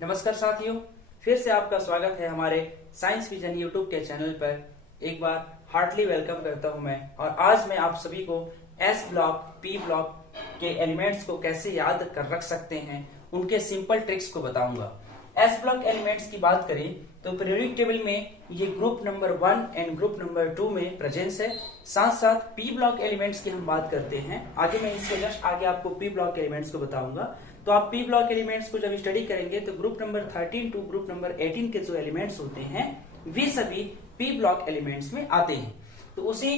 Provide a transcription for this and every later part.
नमस्कार साथियों, फिर से आपका स्वागत है हमारे साइंस विजन यूट्यूब के चैनल पर। एक बार हार्टली वेलकम करता हूं मैं। और आज मैं आप सभी को एस ब्लॉक, पी ब्लॉक के एलिमेंट्स को कैसे याद कर रख सकते हैं, उनके सिंपल ट्रिक्स को बताऊंगा। एस ब्लॉक एलिमेंट्स की बात करें तो पीरियोडिक टेबल में ये group number 1 and group number 2 में प्रेजेंस है। साथ साथ पी ब्लॉक एलिमेंट्स की हम बात करते हैं। आगे मैं इसके जस्ट आगे आपको पी ब्लॉक एलिमेंट्स को बताऊंगा। तो आप पी ब्लॉक एलिमेंट्स को जब स्टडी करेंगे तो group number 13 to group number 18 के जो एलिमेंट्स होते हैं वे सभी पी ब्लॉक एलिमेंट्स में आते हैं। तो उसी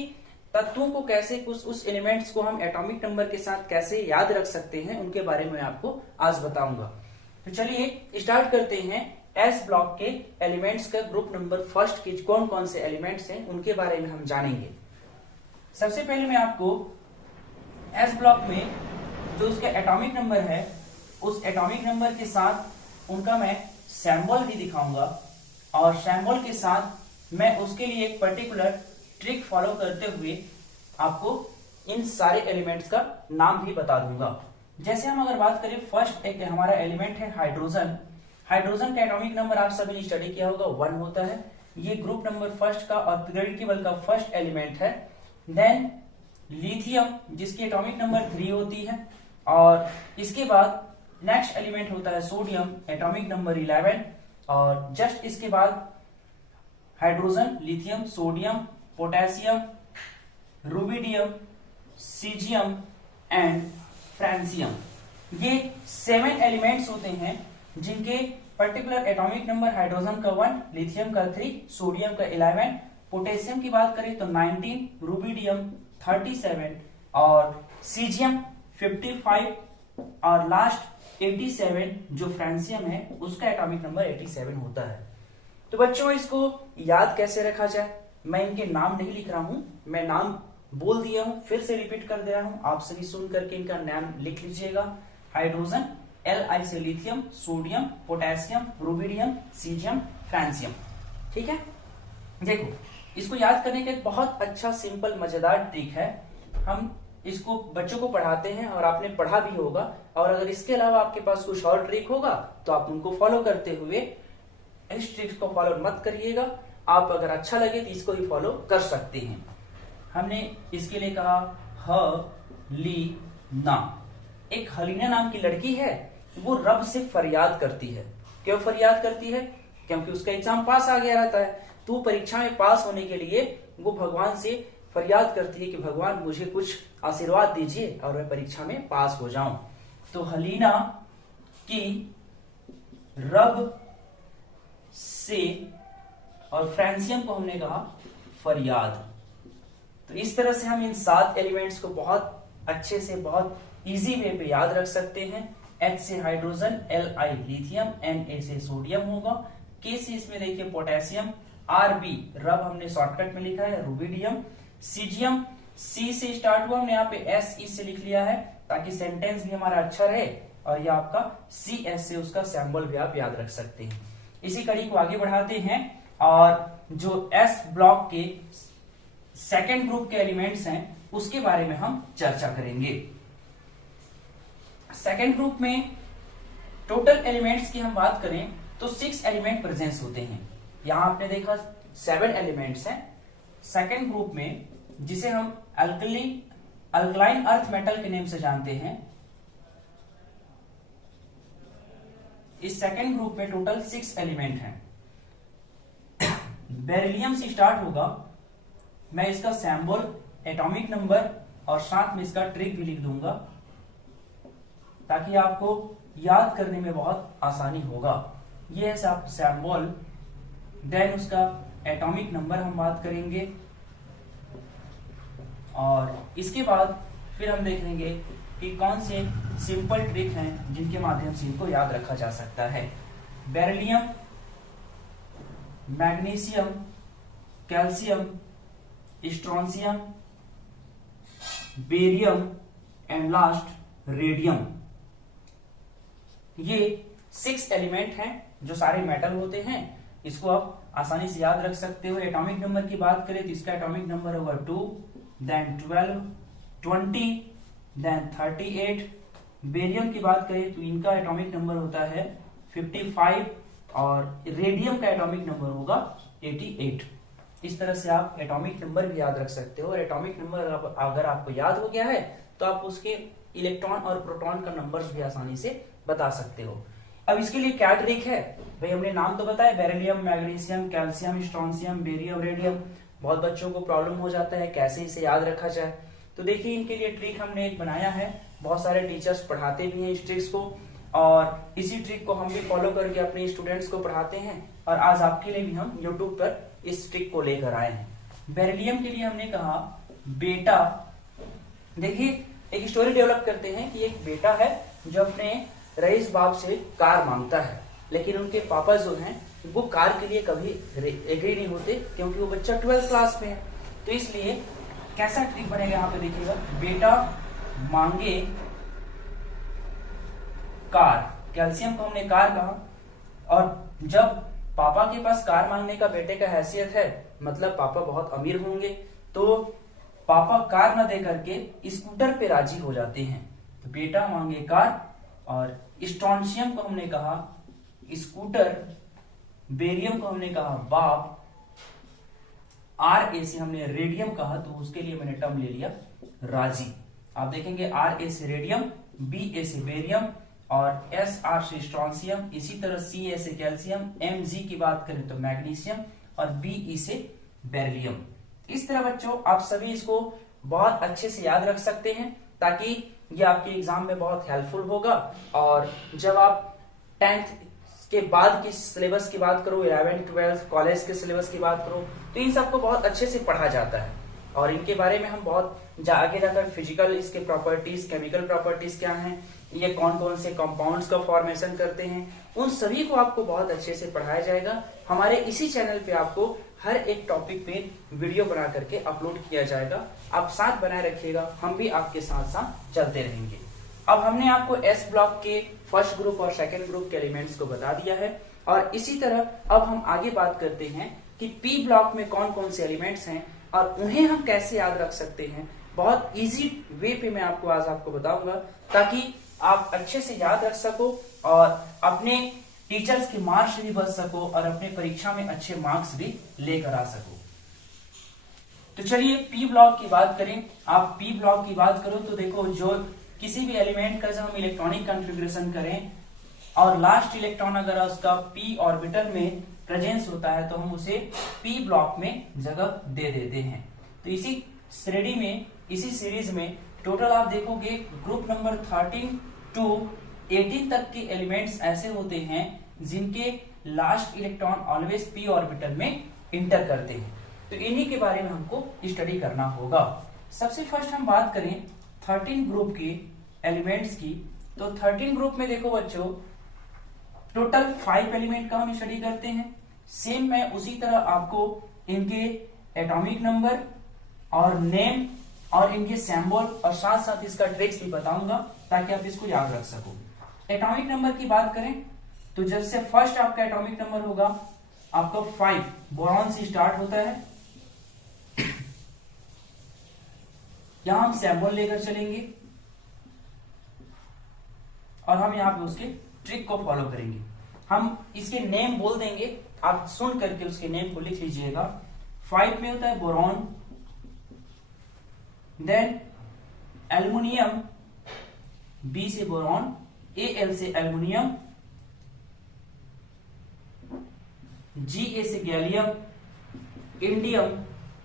तत्वों को कैसे उस एलिमेंट्स को हम एटॉमिक नंबर के साथ कैसे याद रख सकते हैं उनके बारे में आपको आज बताऊंगा। तो चलिए स्टार्ट करते हैं। एस ब्लॉक के एलिमेंट्स का ग्रुप नंबर फर्स्ट के कौन कौन से एलिमेंट्स हैं उनके बारे में हम जानेंगे। सबसे पहले मैं आपको एस ब्लॉक में जो उसका एटॉमिक नंबर है उस एटॉमिक नंबर के साथ उनका मैं सिंबल भी दिखाऊंगा और सिंबल के साथ मैं उसके लिए एक पर्टिकुलर ट्रिक फॉलो करते हुए आपको इन सारे एलिमेंट्स का नाम भी बता दूंगा। जैसे हम अगर बात करें, फर्स्ट एक हमारा एलिमेंट है हाइड्रोजन। हाइड्रोजन का एटॉमिक नंबर आप सभी ने स्टडी किया होगा, 1 होता है। ये ग्रुप नंबर फर्स्ट का और पीरियोडिक टेबल का फर्स्ट एलिमेंट है। देन लिथियम जिसकी एटॉमिक नंबर 3 होती है और इसके बाद नेक्स्ट एलिमेंट होता है सोडियम, एटॉमिक नंबर 11 और जस्ट इसके बाद hydrogen, lithium, sodium, potassium, rubidium, caesium and francium. ये 7 एलिमेंट्स होते हैं जिनके पर्टिकुलर एटॉमिक नंबर हाइड्रोजन का 1, लिथियम का 3, सोडियम का 11, पोटेशियम की बात करें तो 19, रुबिडियम 37 और सीजियम 55 और लास्ट 87 जो फ्रांसियम है उसका एटॉमिक नंबर 87 होता है। तो बच्चों इसको याद कैसे रखा जाए, मैं इनके नाम नहीं लिख रहा हूं, मैं नाम बोल दिया हूं, फिर से रिपीट कर दे रहा हूं। आप सभी सुन करके इनका नाम लिख लीजिएगा। हाइड्रोजन, Li से lithium, sodium, potassium, rubidium, caesium, francium. ठीक है, देखो इसको याद करने का एक बहुत अच्छा सिंपल मजेदार ट्रिक है। हम इसको बच्चों को पढ़ाते हैं और आपने पढ़ा भी होगा, और अगर इसके अलावा आपके पास कुछ और ट्रिक होगा तो आप उनको फॉलो करते हुए इस ट्रिक को फॉलो मत करिएगा। आप अगर अच्छा लगे तो इसको भी फॉलो कर सकते हैं। हमने इसके लिए कहा हलीना। एक हलीना नाम की लड़की है, वो रब से फरियाद करती है। क्यों फरियाद करती है? क्योंकि उसका एग्जाम पास आ गया रहता है। तो परीक्षा में पास होने के लिए वो भगवान से फरियाद करती है कि भगवान मुझे कुछ आशीर्वाद दीजिए और मैं परीक्षा में पास हो जाऊं। तो हलीना की रब से, और फ्रांसियम को हमने कहा फरियाद। तो इस तरह से हम इन 7 एलिमेंट्स को बहुत अच्छे से, बहुत इजी वे पे याद रख सकते हैं। H से हाइड्रोजन, Li लिथियम, Na से सोडियम होगा, K से इसमें देखिए पोटेशियम, Rb रब हमने शॉर्टकट में लिखा है, रुबिडियम, सीजियम C से स्टार्ट हुआ, हमने यहाँ पे Se से लिख लिया है ताकि सेंटेंस भी हमारा अच्छा रहे, और ये आपका Cs से उसका सिंबल भी आप याद रख सकते हैं। इसी कड़ी को आगे बढ़ाते हैं और जो S ब्लॉक के सेकेंड ग्रुप के एलिमेंट्स हैं उसके बारे में हम चर्चा करेंगे। सेकेंड ग्रुप में टोटल एलिमेंट्स की हम बात करें तो 6 एलिमेंट प्रेजेंस होते हैं। यहां आपने देखा 7 एलिमेंट्स हैं सेकेंड ग्रुप में, जिसे हम अल्कलाइन अर्थ मेटल के नेम से जानते हैं। इस सेकेंड ग्रुप में टोटल 6 एलिमेंट हैं। बेरिलियम से स्टार्ट होगा, मैं इसका सिंबल, एटॉमिक नंबर और साथ में इसका ट्रिक भी लिख दूंगा ताकि आपको याद करने में बहुत आसानी होगा। ये है सब सिंबल। देन उसका एटॉमिक नंबर हम बात करेंगे और इसके बाद फिर हम देखेंगे कि कौन से सिंपल ट्रिक हैं जिनके माध्यम से इनको याद रखा जा सकता है। Beryllium, magnesium, calcium, strontium, barium and last radium. ये 6 एलिमेंट हैं जो सारे मेटल होते हैं। इसको आप आसानी से याद रख सकते हो। एटॉमिक नंबर की बात करें तो इसका एटॉमिक नंबर होगा 2, देन 12, 20, देन 38। बेरियम की बात करें तो इनका एटॉमिक नंबर होता है 55 और रेडियम का एटॉमिक नंबर होगा 88। इस तरह से आप एटॉमिक नंबर भी याद रख सकते हो, और एटॉमिक नंबर अगर आपको याद हो गया है तो आप उसके इलेक्ट्रॉन और प्रोटॉन का नंबर्स भी आसानी से बता सकते हो। अब इसके लिए क्या ट्रिक है भाई, हमने नाम तो बताया, beryllium, magnesium, calcium, strontium, barium, radium. बहुत बच्चों को प्रॉब्लम हो जाता है कैसे इसे याद रखा जाए, तो देखिए इनके लिए ट्रिक हमने एक बनाया है। बहुत सारे टीचर्स पढ़ाते भी हैं इस ट्रिक्स को, और इसी ट्रिक को हम भी फॉलो करके अपने स्टूडेंट्स को पढ़ाते हैं, और आज आपके लिए भी हम यूट्यूब पर इस ट्रिक को लेकर आए हैं। बेरिलियम के लिए हमने कहा बेटा, देखिए एक स्टोरी डेवलप करते हैं कि एक बेटा है जो अपने रईस बाप से कार मांगता है, लेकिन उनके पापा जो हैं वो कार के लिए कभी एग्री नहीं होते, क्योंकि वो बच्चा 12th क्लास में है। तो इसलिए कैसा ट्रिक बनेगा यहाँ पे देखिएगा, बेटा मांगे कार, कैल्शियम को हमने कार कहा, और जब पापा के पास कार मांगने का बेटे का हैसियत है, मतलब पापा बहुत अमीर होंगे, तो पापा कार न दे करके स्कूटर पे राजी हो जाते हैं। तो बेटा मांगे कार, और स्ट्रोंशियम को हमने कहा स्कूटर, बेरियम को हमने कहा बाप, RA से हमने रेडियम कहा, तो उसके लिए मैंने टर्म ले लिया राजी। आप देखेंगे RA से रेडियम, BA से बेरियम, और SR से स्ट्रोंशियम, इसी तरह CA से कैल्शियम, MG की बात करें तो मैग्नीशियम, और BE से बेरिलियम। इस तरह बच्चों आप सभी इसको बहुत अच्छे से याद रख सकते हैं, ताकि ये आपके एग्जाम में बहुत हेल्पफुल होगा। और जब आप 10th के बाद की सिलेबस की बात करो, 11th 12th कॉलेज के सिलेबस की बात करो, तो इन सबको बहुत अच्छे से पढ़ा जाता है, और इनके बारे में हम बहुत आगे जाकर फिजिकल इसके प्रॉपर्टीज, केमिकल प्रॉपर्टीज क्या हैं, ये कौन कौन से कंपाउंड्स का फॉर्मेशन करते हैं, उन सभी को आपको बहुत अच्छे से पढ़ाया जाएगा। हमारे इसी चैनल पे आपको हर एक टॉपिक पे वीडियो बना करके अपलोड किया जाएगा। आप साथ बनाए रखिएगा, हम भी आपके साथ साथ चलते रहेंगे। अब हमने आपको एस ब्लॉक के फर्स्ट ग्रुप और सेकेंड ग्रुप के एलिमेंट्स को बता दिया है, और इसी तरह अब हम आगे बात करते हैं कि पी ब्लॉक में कौन कौन से एलिमेंट्स हैं और उन्हें हम कैसे याद रख सकते हैं। बहुत इजी वे पे मैं आपको आज बताऊंगा, ताकि आप अच्छे से याद रख सको और अपने टीचर्स के मार्क्स से भी बच सको, और अपने परीक्षा में अच्छे मार्क्स भी लेकर आ सको। तो चलिए पी ब्लॉक की बात करें। आप पी ब्लॉक की बात करो तो देखो, जो किसी भी एलिमेंट का जब हम इलेक्ट्रॉनिक कॉन्फ़िगरेशन करें और लास्ट इलेक्ट्रॉन अगर उसका पी ऑर्बिटल में प्रेजेंस होता है, तो हम उसे पी ब्लॉक में जगह दे देते हैं। तो इसी श्रेणी में, इसी सीरीज में टोटल आप देखोगे ग्रुप नंबर 13 टू 18 तक के एलिमेंट्स ऐसे होते हैं जिनके last electron always P orbital में इंटर करते हैं। तो इन्हीं के बारे में हमको स्टडी करना होगा। सबसे फर्स्ट हम बात करें 13 ग्रुप के एलिमेंट्स की, तो 13 ग्रुप में देखो बच्चों टोटल 5 एलिमेंट का हम स्टडी करते हैं। सेम मैं उसी तरह आपको इनके एटॉमिक नंबर और नेम और इनके सिंबल और साथ साथ इसका ट्रिक्स भी बताऊंगा, ताकि आप इसको याद रख सको। एटॉमिक नंबर की बात करें तो जब से फर्स्ट आपका एटॉमिक नंबर होगा आपका 5 बोरॉन से स्टार्ट होता है। यहां हम सिंबल लेकर चलेंगे और हम यहां पे उसके ट्रिक को फॉलो करेंगे। हम इसके नेम बोल देंगे, आप सुन करके उसके नेम को लिख लीजिएगा। 5 में होता है बोरॉन, देन एल्युमिनियम, बी से बोरॉन, एल से एल्युमिनियम, Ga से गैलियम, इंडियम,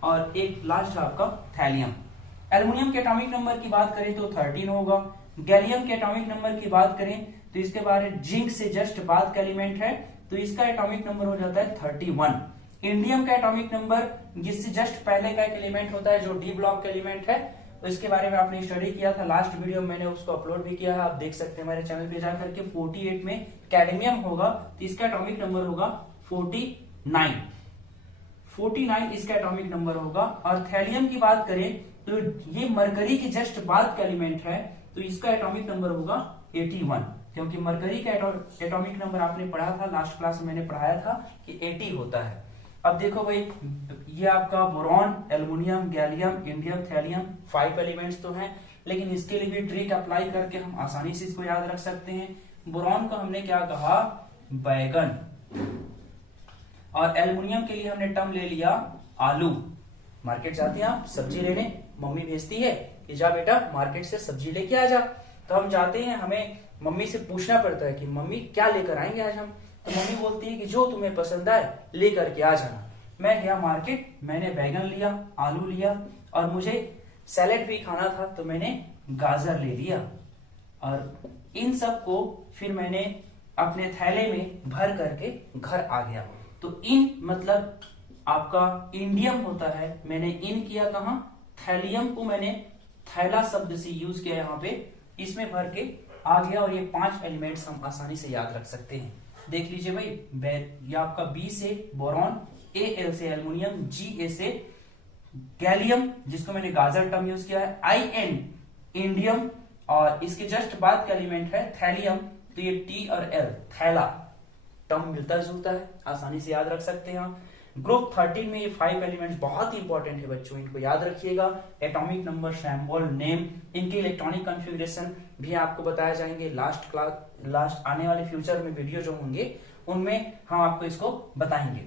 और एक लास्ट आपका थैलियम। एल्युमिनियम के एटॉमिक नंबर की बात करें तो 13 होगा। गैलियम के एटॉमिक नंबर की बात करें तो इसके बारे में जिंक से जस्ट बाद का एलिमेंट है, तो इसका एटॉमिक नंबर हो जाता है 31। इंडियम का एटॉमिक नंबर जिससे जस्ट पहले का एक एलिमेंट होता है जो डी ब्लॉक का एलिमेंट है, तो इसके बारे में आपने स्टडी किया था, लास्ट वीडियो में मैंने उसको अपलोड भी किया है, आप देख सकते हैं हमारे चैनल पे जाकर के। 48 में कैडमियम होगा, तो इसका एटॉमिक नंबर होगा 49 इसका एटॉमिक नंबर होगा। और थैलियम की बात करें तो ये मरकरी के जस्ट बाद का एलिमेंट है, तो इसका एटॉमिक नंबर होगा 81, क्योंकि मरकरी का एटॉमिक नंबर आपने पढ़ा था, लास्ट क्लास में मैंने पढ़ाया था कि 80 होता है। अब देखो भाई, ये आपका boron, aluminium, gallium, indium, thallium 5 elements तो हैं, लेकिन इसके लिए भी ट्रिक अप्लाई करके हम आसानी से इसको याद रख सकते हैं। बोरॉन को हमने क्या कहा बैगन, और एल्युमिनियम के लिए हमने टर्म ले लिया आलू। मार्केट जाते हैं आप सब्जी लेने, मम्मी भेजती है कि जा बेटा मार्केट से सब्जी लेके आ जा, तो हम जाते हैं, हमें मम्मी से पूछना पड़ता है कि मम्मी क्या लेकर आएंगे आज हम, तो मम्मी बोलती है कि जो तुम्हें पसंद आए लेकर के आ जाना। मैं गया मार्केट, मैंने बैगन लिया, आलू लिया, और मुझे सैलेड भी खाना था तो मैंने गाजर ले लिया, और इन सब को फिर मैंने अपने थैले में भर करके घर आ गया। तो इन मतलब आपका इंडियम होता है, मैंने इन किया कहा, थैलियम को मैंने थैला शब्द से यूज किया यहाँ पे, इसमें भर के आ गया। और ये 5 एलिमेंट्स हम आसानी से याद रख सकते हैं। देख लीजिए भाई, ये आपका बी से बोरॉन, एल से एल्युमिनियम, जी से गैलियम जिसको मैंने गाजर टर्म यूज किया है, IN इंडियम, और इसके जस्ट बाद का एलिमेंट है थैलियम, तो ये T और L थैला टर्म मिलता जुलता है, आसानी से याद रख सकते हैं आप। ग्रुप 13 में ये 5 एलिमेंट्स बहुत ही इंपॉर्टेंट है बच्चों, इनको याद रखिएगा। एटॉमिक नंबर, सिंबल, नेम, इनके इलेक्ट्रॉनिक कॉन्फ़िगरेशन भी आपको बताए जाएंगे लास्ट आने वाले फ्यूचर में वीडियो जो होंगे उनमें हम आपको इसको बताएंगे।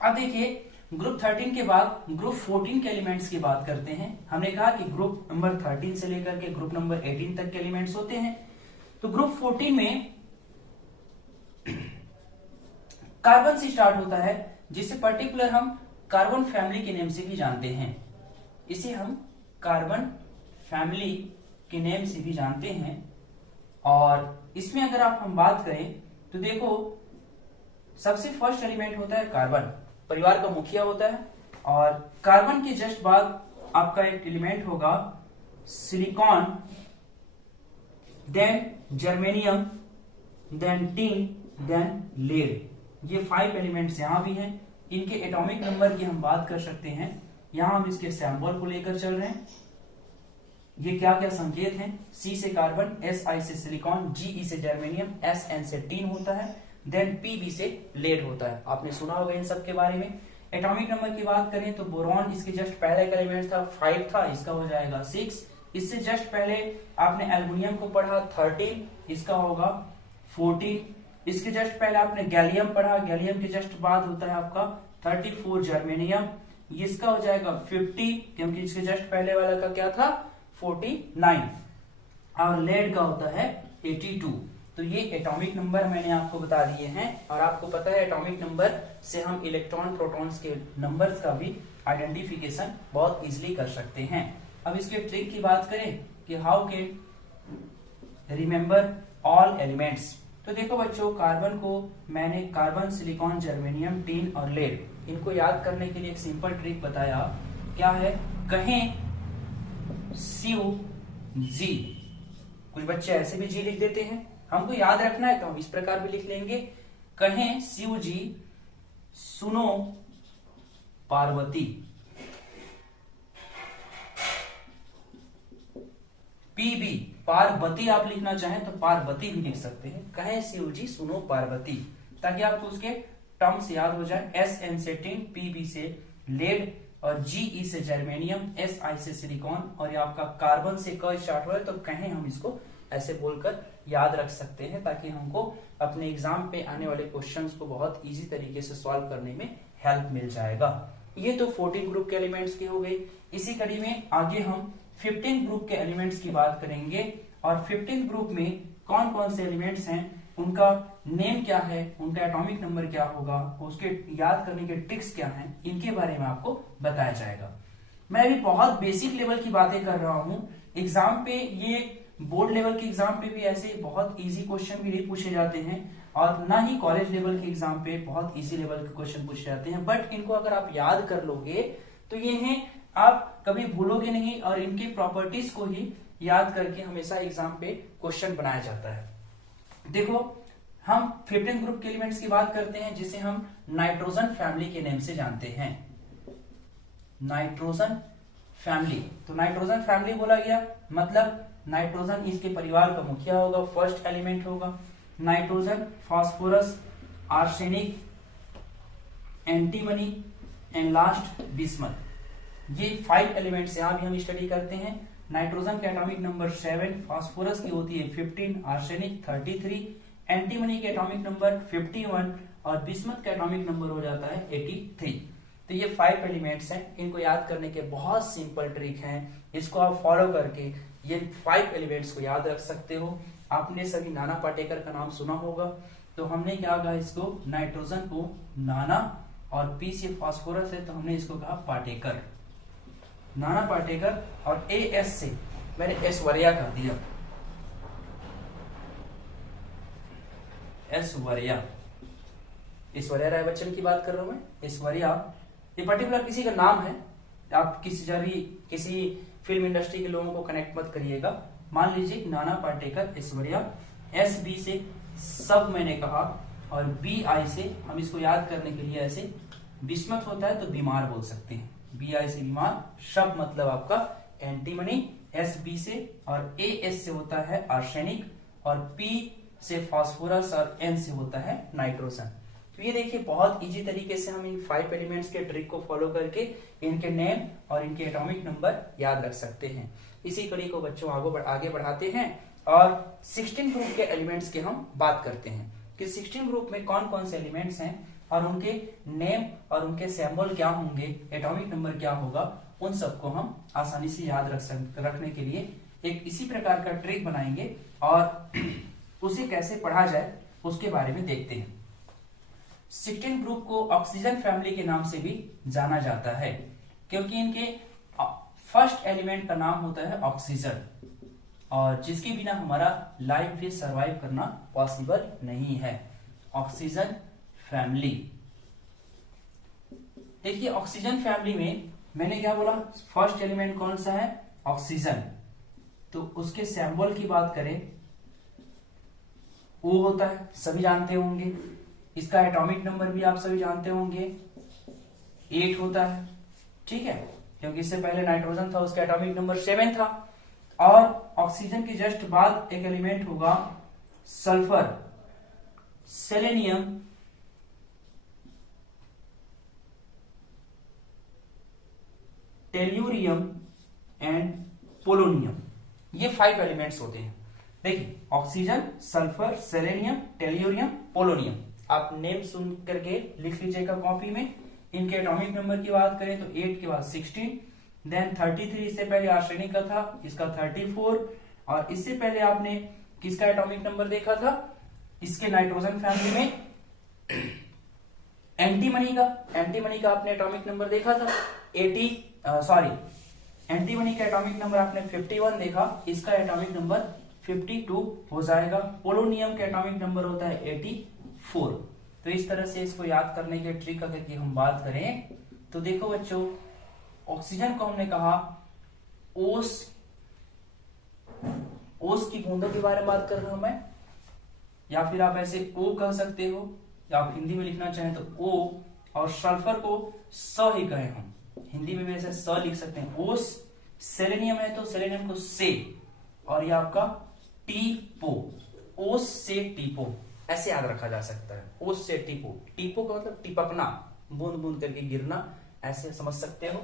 अब देखिए, ग्रुप 13 के बाद ग्रुप 14 के एलिमेंट्स की बात करते हैं। हमने कहा कि ग्रुप नंबर 13 से लेकर के ग्रुप नंबर 18 तक के एलिमेंट्स होते हैं। तो ग्रुप 14 में कार्बन से स्टार्ट होता है, जिसे पर्टिकुलर हम कार्बन फैमिली के नेम से भी जानते हैं। इसे हम कार्बन फैमिली के नेम से भी जानते हैं। और इसमें अगर हम बात करें तो देखो, सबसे फर्स्ट एलिमेंट होता है कार्बन, परिवार का मुखिया होता है। और कार्बन के जस्ट बाद आपका एक एलिमेंट होगा silicon, then germanium, then tin, then lead. ये 5 एलिमेंट्स यहां भी हैं। इनके एटॉमिक नंबर की हम बात कर सकते हैं। यहां हम इसके सिंबल को लेकर चल रहे हैं। ये क्या क्या संकेत हैं? C से कार्बन, SI से सिलिकॉन, GE से जर्मेनियम, SN से टीन होता है, देन PB से लेड होता है। आपने सुना होगा इन सब के बारे में। एटॉमिक नंबर की बात करें तो बोरॉन इसके जस्ट पहले का एलिमेंट था 5 था, इसका हो जाएगा 6। इससे जस्ट पहले आपने एल्युमिनियम को पढ़ा 13, इसका होगा 14। इसके जस्ट पहले आपने गैलियम पढ़ा, गैलियम के जस्ट बाद होता है आपका 34 जर्मेनियम, इसका हो जाएगा 50, क्योंकि इसके जस्ट पहले वाला का क्या था 49, और लेड का होता है 82। तो ये एटॉमिक नंबर मैंने आपको बता दिए हैं। और आपको पता है एटॉमिक नंबर से हम इलेक्ट्रॉन प्रोटॉन्स के नंबर्स का भी आइडेंटिफिकेशन बहुत इजीली कर सकते हैं। अब इसके ट्रिक की बात करें कि how can remember all elements. तो देखो बच्चों, कार्बन को मैंने कार्बन, सिलिकॉन, जर्मेनियम, टीन और लेड, इनको याद करने के लिए एक सिंपल ट्रिक बताया। क्या है? कहें CuG। कुछ बच्चे ऐसे भी जी लिख देते हैं, हमको याद रखना है तो हम इस प्रकार भी लिख लेंगे। कहें CuG सुनो पार्वती। PB पार्वती आप लिखना चाहें तो पार्वती भी लिख सकते हैं। कहें CuG सुनो पार्वती, ताकि आपको उसके टर्म्स याद हो जाए। SN से टिन, PB से लेड, और GE से जर्मेनियम, SI से सिलिकॉन, और ये आपका कार्बन से क स्टार्ट हो है, तो कहें हम इसको ऐसे बोलकर याद रख सकते हैं, ताकि हमको अपने एग्जाम पे आने वाले क्वेश्चंस को बहुत इजी तरीके से सॉल्व करने में हेल्प मिल जाएगा। ये तो 14 ग्रुप के एलिमेंट्स की हो गई। इसी कड़ी में आगे हम 15 ग्रुप के एलिमेंट्स की बात करेंगे। और 15 ग्रुप में कौन कौन से एलिमेंट्स हैं, उनका नेम क्या है, उनका एटॉमिक नंबर क्या होगा, उसके याद करने के ट्रिक्स क्या हैं, इनके बारे में आपको बताया जाएगा। मैं अभी बहुत बेसिक लेवल की बातें कर रहा हूं। एग्जाम पे, ये बोर्ड लेवल के एग्जाम पे भी ऐसे बहुत इजी क्वेश्चन भी नहीं पूछे जाते हैं, और ना ही कॉलेज लेवल के एग्जाम पे बहुत इजी लेवल के क्वेश्चन पूछे जाते हैं। बट इनको अगर आप याद कर लोगे तो ये आप कभी भूलोगे नहीं, और इनकी प्रॉपर्टीज को ही याद करके हमेशा एग्जाम पे क्वेश्चन बनाया जाता है। देखो, हम 15 ग्रुप के एलिमेंट्स की बात करते हैं, जिसे हम नाइट्रोजन फैमिली के नेम से जानते हैं। नाइट्रोजन फैमिली, तो नाइट्रोजन फैमिली बोला गया मतलब नाइट्रोजन इसके परिवार का मुखिया होगा, फर्स्ट एलिमेंट होगा। Nitrogen, phosphorus, arsenic, antimony and last bismuth, ये 5 एलिमेंट्स यहां भी हम स्टडी करते हैं। नाइट्रोजन के एटॉमिक नंबर 7, फास्फोरस की होती है 15, आर्सेनिक 33, एंटीमनी के एटॉमिक नंबर 51 और बिस्मथ का एटॉमिक नंबर हो जाता है 83। तो ये 5 एलिमेंट्स हैं, इनको याद करने के बहुत सिंपल ट्रिक हैं, इसको आप फॉलो करके ये 5 एलिमेंट्स को याद रख सकते हो। आपने सभी नाना पाटेकर का नाम सुना होगा। तो हमने क्या कहा, इसको नाइट्रोजन को नाना और पी से फास्फोरस है तो हमने इसको कहा पाटेकर, नाना पाटेकर। और एस से मैंने ऐश्वर्या कर दिया, ऐश्वर्या, ऐश्वर्या राय बच्चन की बात कर रहा हूं मैं। ऐश्वर्या ये पर्टिकुलर किसी का नाम है, आप किसी फिल्म इंडस्ट्री के लोगों को कनेक्ट मत करिएगा। मान लीजिए नाना पाटेकर, ऐश्वर्या। एस बी से सब मैंने कहा, और बी आई से हम इसको याद करने के लिए ऐसे बिस्मथ होता है तो बीमार बोल सकते हैं, बी आई से बीमार। शब मतलब आपका एंटीमनी, एस बी से, और ए एस से होता है आर्सेनिक, और पी से फास्फोरस, और एन से होता है नाइट्रोजन। तो ये देखिए बहुत इजी तरीके से हम इन 5 एलिमेंट्स के ट्रिक को फॉलो करके इनके नेम और इनके एटॉमिक नंबर याद रख सकते हैं। इसी कड़ी को बच्चों आगे बढ़ाते हैं और 16 ग्रुप के एलिमेंट्स की हम बात करते हैं कि 16 ग्रुप में कौन कौन से एलिमेंट्स हैं और उनके नेम और उनके सिंबल क्या होंगे, एटॉमिक नंबर क्या होगा, उन सबको हम आसानी से याद रखने के लिए एक इसी प्रकार का ट्रिक बनाएंगे और उसे कैसे पढ़ा जाए उसके बारे में देखते हैं। 16 ग्रुप को ऑक्सीजन फैमिली के नाम से भी जाना जाता है क्योंकि इनके फर्स्ट एलिमेंट का नाम होता है ऑक्सीजन, और जिसके बिना हमारा लाइफ भी सरवाइव करना पॉसिबल नहीं है। ऑक्सीजन फैमिली, देखिए ऑक्सीजन फैमिली में मैंने क्या बोला, फर्स्ट एलिमेंट कौन सा है, ऑक्सीजन। तो उसके सिंबल की बात करें, O होता है, सभी जानते होंगे। इसका एटॉमिक नंबर भी आप सभी जानते होंगे, 8 होता है, ठीक है, क्योंकि इससे पहले नाइट्रोजन था, उसका एटॉमिक नंबर 7 था। और ऑक्सीजन के जस्ट बाद एक एलिमेंट होगा sulphur, selenium, tellurium and polonium. ये 5 एलिमेंट्स होते हैं। देखिए oxygen, sulphur, selenium, tellurium, polonium. आप नेम सुन करके लिख लीजिएगा कॉपी में। इनके एटॉमिक नंबर की बात करें तो 8 के बाद 16, देन 33, इससे पहले आर्सेनिक का था, इसका 34, और इससे पहले आपने किसका एटॉमिक नंबर देखा था, इसके नाइट्रोजन फैमिली में एंटीमनी का आपने एटॉमिक नंबर देखा था 80, एंटीमनी का एटॉमिक नंबर आपने 51 देखा, इसका एटॉमिक नंबर 52 हो जाएगा। पोलोनियम का एटॉमिक नंबर होता है 84। तो इस तरह से इसको याद करने के ट्रिक अगर की हम बात करें तो देखो बच्चों, ऑक्सीजन को हमने कहा ओस की बूंदों के बारे में बात कर रहा हूं मैं, या फिर आप ऐसे ओ कह सकते हो, या आप हिंदी में लिखना चाहें तो ओ, और सल्फर को स ही कहें हम, हिंदी में भी ऐसे स लिख सकते हैं, ओस। सेलेनियम है तो सेलेनियम को से, और ये आपका टीपो, ओस से टीपो, ऐसे याद रखा जा सकता है, ओस से टीपो। टीपो का मतलब टिपकना, बूंद बूंद करके गिरना, ऐसे समझ सकते हो।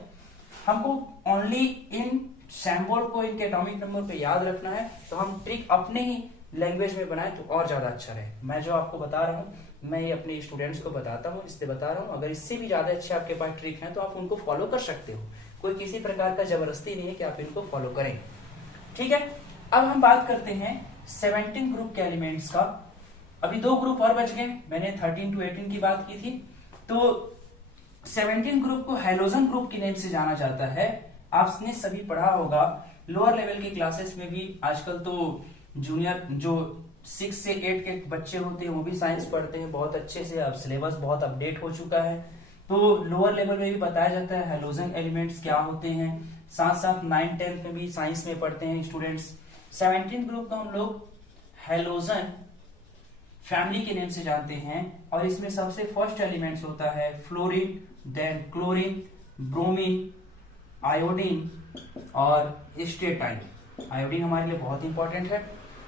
हमको ओनली इन सिंबल को, इनके एटॉमिक नंबर पे याद रखना है, तो हम ट्रिक अपने ही लैंग्वेज में बनाए तो और ज्यादा अच्छा रहे। मैं जो आपको बता रहा हूँ मैं ये अपने स्टूडेंट्स को बताता हूँ, इसलिए बता रहा हूँ। अगर इससे भी ज्यादा अच्छे आपके पास ट्रिक हैं तो आप उनको फॉलो कर सकते हो, कोई किसी प्रकार का जबरदस्ती नहीं है कि आप इनको फॉलो करें, ठीक है। अब हम बात करते हैं 17 ग्रुप के एलिमेंट्स का। अभी 2 ग्रुप और बच गए, मैंने 13 to 18 की बात की थी। तो 17 ग्रुप को हैलोजन ग्रुप के नेम से जाना जाता है। आपने सभी पढ़ा होगा लोअर लेवल की क्लासेस में भी, आजकल तो जूनियर जो 6 से 8 के बच्चे होते हैं वो भी साइंस पढ़ते हैं बहुत अच्छे से। अब सिलेबस बहुत अपडेट हो चुका है, तो लोअर लेवल में भी बताया जाता है हैलोजन एलिमेंट्स क्या होते हैं। साथ साथ 9-10 में भी साइंस में पढ़ते हैं स्टूडेंट्स। 17 ग्रुप को हम लोग हैलोजन फैमिली के नेम से जानते हैं, और इसमें सबसे फर्स्ट एलिमेंट्स होता है fluorine, then chlorine, bromine, iodine और स्टेटाइन। आयोडीन हमारे लिए बहुत इंपॉर्टेंट है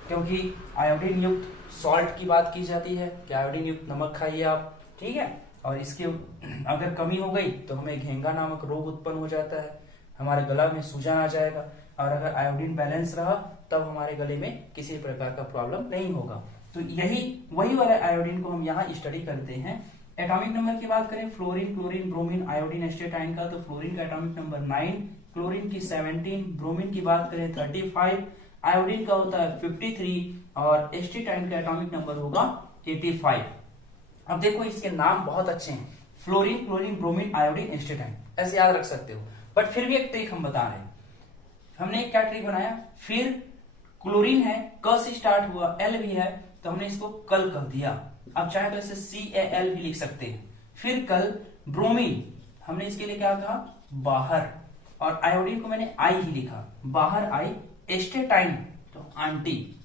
क्योंकि आयोडीन युक्त सॉल्ट की बात की जाती है कि आयोडीन युक्त नमक खाइए आप, ठीक है। और इसकी अगर कमी हो गई तो हमें घेंगा नामक रोग उत्पन्न हो जाता है, हमारे गला में सूजन आ जाएगा। और अगर आयोडीन बैलेंस रहा तब हमारे गले में किसी प्रकार का प्रॉब्लम नहीं होगा। तो यही वही वाला आयोडीन को हम यहाँ स्टडी करते हैं। एटॉमिक नंबर की बात करें fluorine, chlorine, bromine, iodine, astatine का, तो फ्लोरीन का एटॉमिक नंबर 9, क्लोरीन की 17, ब्रोमीन की बात करें 35, आयोडीन का होता है 53 और एस्टेटाइन का एटॉमिक नंबर होगा 85। अब देखो इसके नाम बहुत अच्छे हैं, fluorine, chlorine, bromine, iodine, astatine, ऐसे याद रख सकते हो। बट फिर भी एक ट्रिक हम बता रहे हैं। हमने क्या ट्रिक बनाया, फिर क्लोरीन है, क से स्टार्ट हुआ, एल भी है, तो हमने इसको कल कर दिया। अब चाहे तो इसे CAL भी लिख सकते हैं। फिर कल ब्रोमीन, हमने इसके लिए क्या कहा, बाहर, और आयोडीन को मैंने आई ही लिखा, बाहर आई, एस्टेटाइन तो आंटी,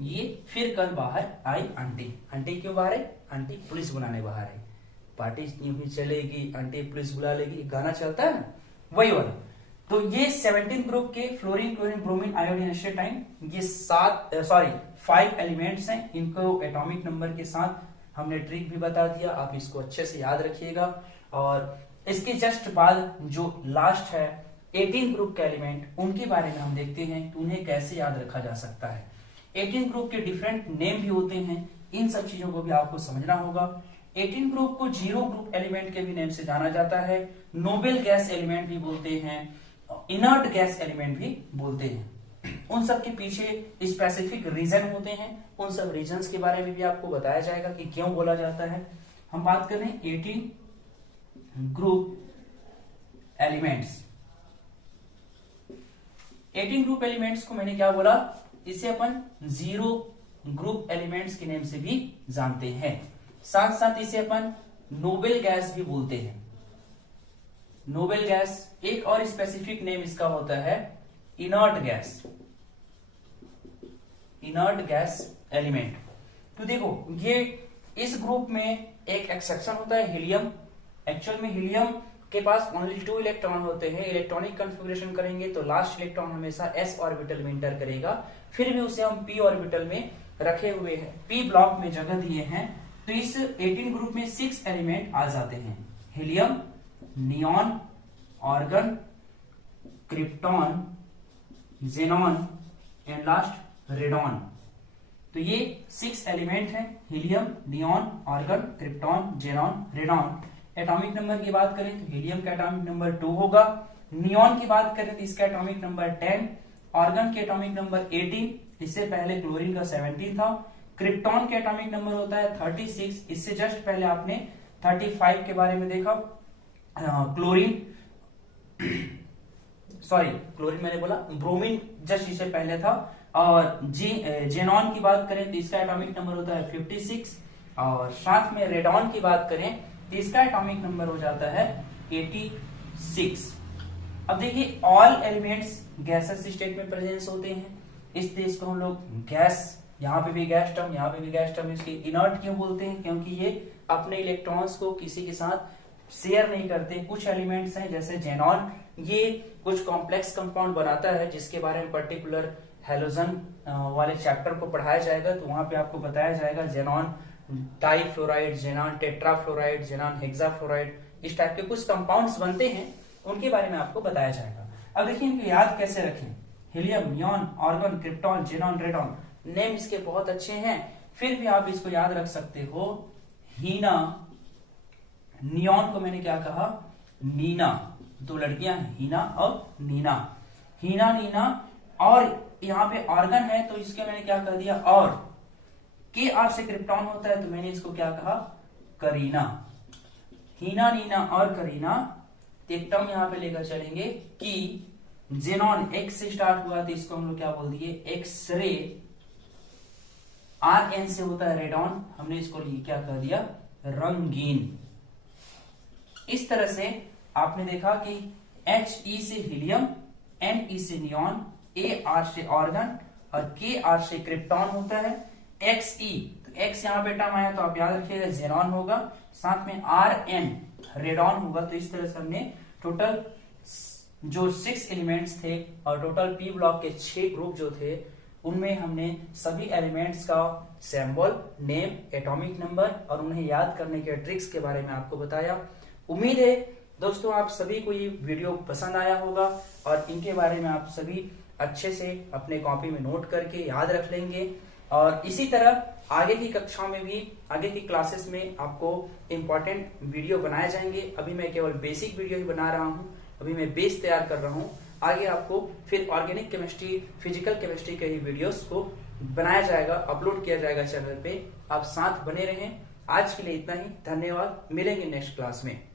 ये फिर कल बाहर आई आंटी। आंटी क्यों बाहर है, आंटी पुलिस बुलाने बाहर है, पार्टी यूं ही चलेगी, आंटी पुलिस बुला लेगी, गाना चलता है ना, वही वाला। तो ये 17 ग्रुप के fluorine, chlorine, bromine, iodine, astatine, ये 5 एलिमेंट्स हैं। इनको एटॉमिक नंबर के साथ हमने ट्रिक भी बता दिया, आप इसको अच्छे से याद रखिएगा। और इसके जस्ट बाद जो लास्ट है 18 ग्रुप के एलिमेंट, उनके बारे में हम देखते हैं कि उन्हें कैसे याद रखा जा सकता है। 18 ग्रुप के डिफरेंट नेम भी होते हैं, इन सब चीजों को भी आपको समझना होगा। 18 ग्रुप को 0 ग्रुप एलिमेंट के भी नेम से जाना जाता है, नोबेल गैस एलिमेंट भी बोलते हैं, इनर्ट गैस एलिमेंट भी बोलते हैं। उन सब के पीछे स्पेसिफिक रीजन होते हैं, उन सब रीजंस के बारे में भी आपको बताया जाएगा कि क्यों बोला जाता है। हम बात करें 18 ग्रुप एलिमेंट्स। 18 ग्रुप एलिमेंट्स को मैंने क्या बोला, इसे अपन 0 ग्रुप एलिमेंट्स के नेम से भी जानते हैं। साथ साथ इसे अपन नोबेल गैस भी बोलते हैं। नोबेल गैस, एक और स्पेसिफिक नेम इसका होता है inert gas, inert gas element. तो देखो ये इस ग्रुप में एक एक्सेप्शन होता है हीलियम। एक्चुअल में हीलियम के पास ओनली 2 इलेक्ट्रॉन होते हैं। इलेक्ट्रॉनिक कन्फिगरेशन करेंगे तो लास्ट इलेक्ट्रॉन हमेशा s ऑर्बिटल में इंटर करेगा, फिर भी उसे हम p ऑर्बिटल में रखे हुए हैं, p ब्लॉक में जगह दिए हैं। तो इस 18 ग्रुप में 6 एलिमेंट आ जाते हैं, helium, neon, organ, krypton, xenon and last radon. तो ये 6 एलिमेंट हैं, helium, neon, organ, krypton, xenon, radon. Atomic number की बात करें तो हीलियम का एटॉमिक नंबर 2 होगा, नियॉन की बात करें तो इसका एटॉमिक नंबर 10, ऑर्गन के एटॉमिक नंबर 18, इससे पहले क्लोरीन का 17 था। क्रिप्टॉन के एटॉमिक नंबर होता है 36, इससे जस्ट पहले आपने 35 के बारे में देखा। क्लोरीन क्लोरीन मैंने बोला, ब्रोमीन जस्ट इससे पहले था। और जेनॉन की बात करें तो इसका एटॉमिक नंबर होता है 56, और साथ में रेडॉन की बात करें तो इसका एटॉमिक नंबर हो जाता है 86। अब देखिए ऑल एलिमेंट्स गैसेस स्टेट में प्रेजेंस होते हैं, इसलिए इसको हम लोग गैस, यहाँ पे भी गैस टर्म, यहाँ पे भी गैस टर्म। इसके इनर्ट क्यों बोलते हैं, क्योंकि ये अपने इलेक्ट्रॉन्स को किसी के साथ शेयर नहीं करते। कुछ एलिमेंट्स हैं जैसे जेनॉन, ये कुछ कॉम्प्लेक्स कंपाउंड बनाता है जिसके बारे में पर्टिकुलर हैलोजन वाले चैप्टर को पढ़ाया जाएगा, तो वहां पे आपको बताया जाएगा xenon difluoride, xenon tetrafluoride, xenon hexafluoride, इस टाइप के कुछ कंपाउंड्स बनते हैं, उनके बारे में आपको बताया जाएगा। अब देखिए इनको याद कैसे रखें, helium, neon, organ, krypton, xenon, radon, name इसके बहुत अच्छे हैं, फिर भी आप इसको याद रख सकते हो। हीना, नियॉन को मैंने क्या कहा, नीना, 2 लड़कियां हैं, हीना और नीना, हीना, नीना। और यहाँ पे ऑर्गन है तो इसके मैंने क्या कर दिया, और के आर से क्रिप्टॉन होता है तो मैंने इसको क्या कहा, करीना। हीना, नीना और करीना। एक टर्म यहाँ पे लेकर चलेंगे कि जेनॉन एक्स से स्टार्ट हुआ तो इसको हम लोग क्या बोल दिए, एक्स रे। आर एन से होता है रेडॉन, हमने इसको क्या कर दिया, रंगीन। इस तरह से आपने देखा कि एच ई से हीलियम, एन ई से नियॉन, ए आर से ऑर्गन और के आर से क्रिप्टॉन होता है। एक्स ई, तो एक्स यहाँ पे टर्म आया तो आप याद रखिएगा जेनॉन होगा, साथ में आर एन रेडॉन होगा। तो इस तरह से हमने टोटल जो 6 एलिमेंट्स थे और टोटल पी ब्लॉक के 6 ग्रुप जो थे, उनमें हमने सभी एलिमेंट्स का सिंबल, नेम, एटॉमिक नंबर और उन्हें याद करने के ट्रिक्स के बारे में आपको बताया। उम्मीद है दोस्तों आप सभी को ये वीडियो पसंद आया होगा और इनके बारे में आप सभी अच्छे से अपने कॉपी में नोट करके याद रख लेंगे। और इसी तरह आगे की कक्षाओं में भी, आगे की क्लासेस में आपको इम्पोर्टेंट वीडियो बनाए जाएंगे। अभी मैं केवल बेसिक वीडियो ही बना रहा हूँ, अभी मैं बेस तैयार कर रहा हूँ। आगे आपको फिर ऑर्गेनिक केमिस्ट्री, फिजिकल केमिस्ट्री के ही वीडियोस को बनाया जाएगा, अपलोड किया जाएगा चैनल पे। आप साथ बने रहें। आज के लिए इतना ही, धन्यवाद। मिलेंगे नेक्स्ट क्लास में।